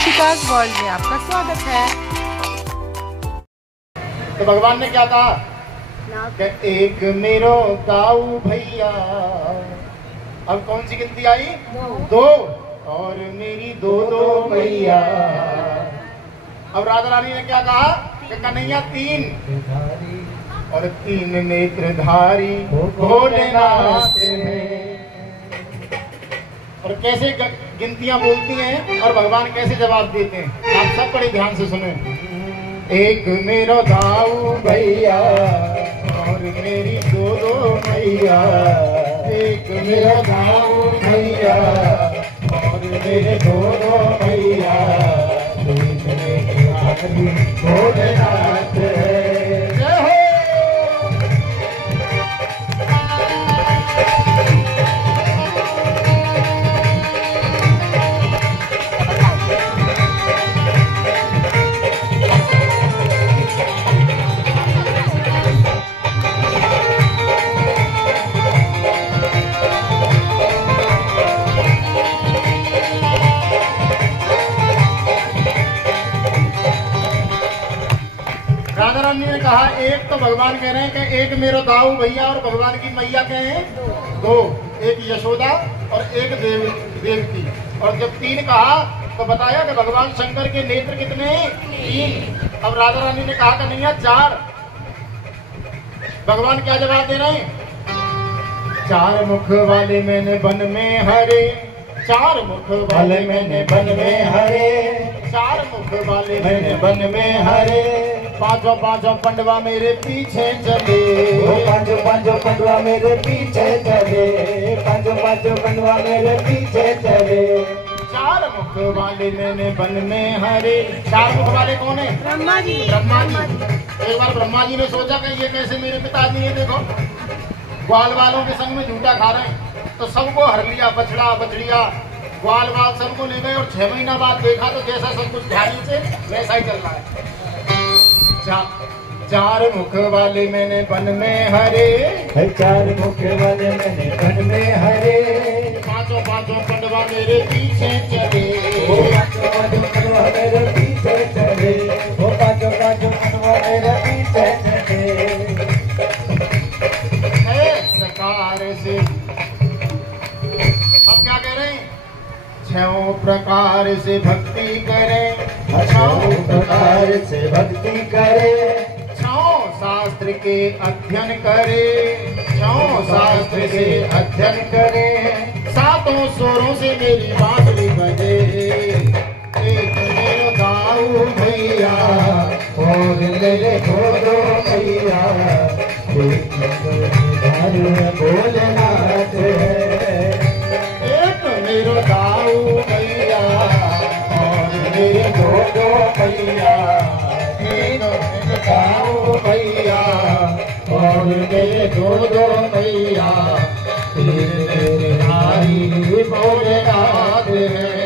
खुशिकास world में आपका स्वागत है। तो भगवान ने क्या कहा कि एक मेरो दाऊ भैया। अब कौन सी गिनती आई? दो। और मेरी दो दो भैया। अब राधा रानी ने क्या कहा कि कन्हैया तीन और तीन नेत्रधारी भोलेनाथ हैं। और कैसे गिनतियां बोलती हैं और भगवान कैसे जवाब देते हैं, आप सब बड़े ध्यान से सुने। एक मेरो दाऊ भैया और मेरी दो दो भैया। एक मेरा दाऊ भैया और मेरे दो दो भैया। भोलेनाथ जय हो। राधा रानी ने कहा एक तो भगवान कह रहे हैं कि एक मेरो दाऊ भैया और भगवान की मैया कहे हैं दो, एक यशोदा और एक देवकी। और जब तीन कहा तो बताया कि भगवान शंकर के नेत्र कितने? तीन। अब राधा रानी ने कहा कि नहीं चार। भगवान क्या जवाब दे रहे हैं? चार मुख वाले मैंने वन में हरे। चार मुख वाले मैंने वन में हरे। चार मुख वाले मैंने वन में हरे। पांचों पांचों पंडवा मेरे पीछे चले। पांचों पांचों पंडवा मेरे पीछे चले। पांचों पांचों पंडवा मेरे पीछे चले। चार मुख वाले मैंने वन में हरे। चार मुख वाले कौन है? ब्रह्मा जी। ब्रह्मा जी। एक बार ब्रह्मा जी ने सोचा कि ये कैसे मेरे पिताजी है, देखो ग्वाल वालों के संग में झूठा खा रहे हैं, तो सबको हर लिया, बछड़ा बछड़िया ग्वाल वाल सबको ले गए। और 6 महीना बाद देखा तो जैसा सब कुछ ध्यान से वैसा ही चल रहा है। चार मुख वाले मैंने वन में हरे। चार मुख वाले मैंने वन में हरे। पांचों पांचों पंडवा मेरे पीछे चले। पांचों पांचों पंडवा मेरे पीछे चले। पांचों पांचों पंडवा मेरे पीछे चले। प्रकार से अब क्या कह रहे हैं? 6 प्रकार से भक्ति करें। 6 प्रकार से भक्ति करें। 6 शास्त्र के अध्ययन करें। 6 शास्त्र से अध्ययन करें। 7 स्वरों से मेरी बांसुरी बजे। एक मेरो दाऊ भैया और मेरे दो दो भैया। भोलेनाथ एक मेरो दाऊ भैया और मेरे दो दो भैया। एक मेरो दाऊ भैया और मेरे दो दो भैया। मेरे नारी भोलेनाथ है।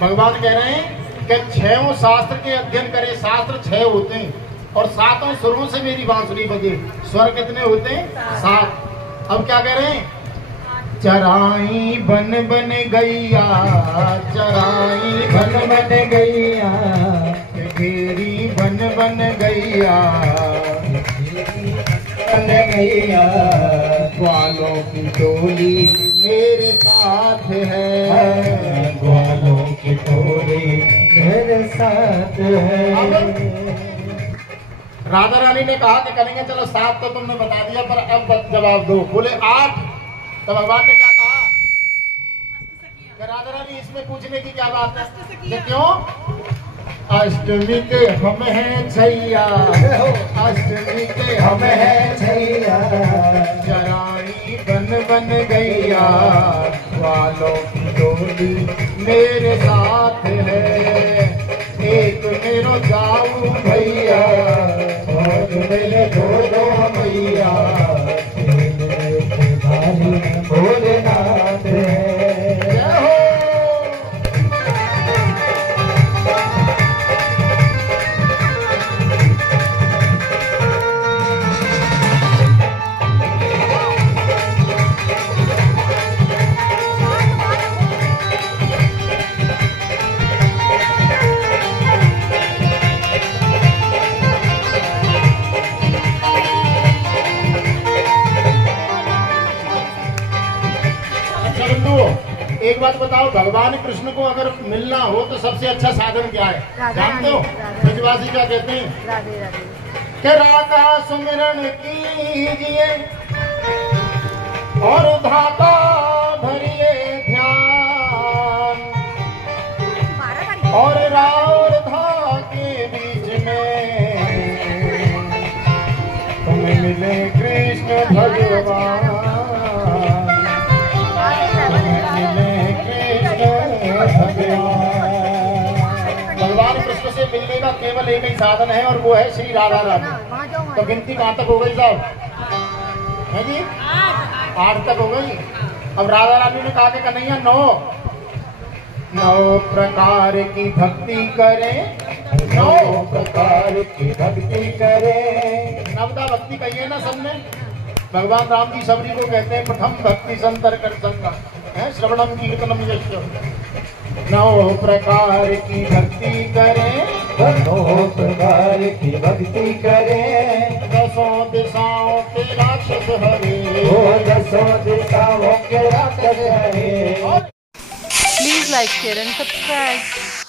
भगवान कह रहे हैं कि 6 शास्त्र के अध्ययन करें। शास्त्र 6 होते हैं और 7 स्वरों से मेरी बांसुरी बजे। स्वर कितने होते हैं? 7। अब क्या कह रहे हैं? चराई बन बन गैया। चराई बन बन गैया। घेरी बन बन गैया। बन गैया। ग्वालों की टोली मेरे साथ है। ग्वालों की टोली मेरे साथ है। राधा रानी ने कहा कि करेंगे, चलो 7 तो तुमने बता दिया, पर अब जवाब दो। बोले 8। तो भगवान ने क्या कहा कि राधा रानी इसमें पूछने की क्या बात है? कि क्यों? अष्टमी के हम हैं छैया। अष्टमी के हम हैं छैया। चराई बन बन गैया। ग्वालों की टोली मेरे साथ है। एक बात बताओ, भगवान कृष्ण को अगर मिलना हो तो सबसे अच्छा साधन क्या है? जानते हो ब्रजवासी क्या कहते हैं? राधे राधे। कि राधा सुमिरन कीजिए और धाता धरिए ध्यान, और राव धा के बीच में तुम्हें मिले कृष्ण भगवान, भगवान कृष्ण से मिलने का केवल एक ही साधन है और वो है श्री राधा रानी। तो गिनती कहाँ तक हो गई साहब? है जी 8 तक हो गई। अब राधा रानी ने कहा कि कन्हैया 9 प्रकार की भक्ति करें, 9 प्रकार की भक्ति करें। नवदा भक्ति कहिए ना सबने। भगवान राम जी सबरी को कहते हैं प्रथम भक्ति संतर कर संगा है श्रवणम कीर्तनम यश। 9 प्रकार की भक्ति करें, 9 प्रकार की भक्ति करें, 10 दिशाओं के राक्षस हरे, 10 दिशाओं के राक्षस हरे। Please like, share and subscribe.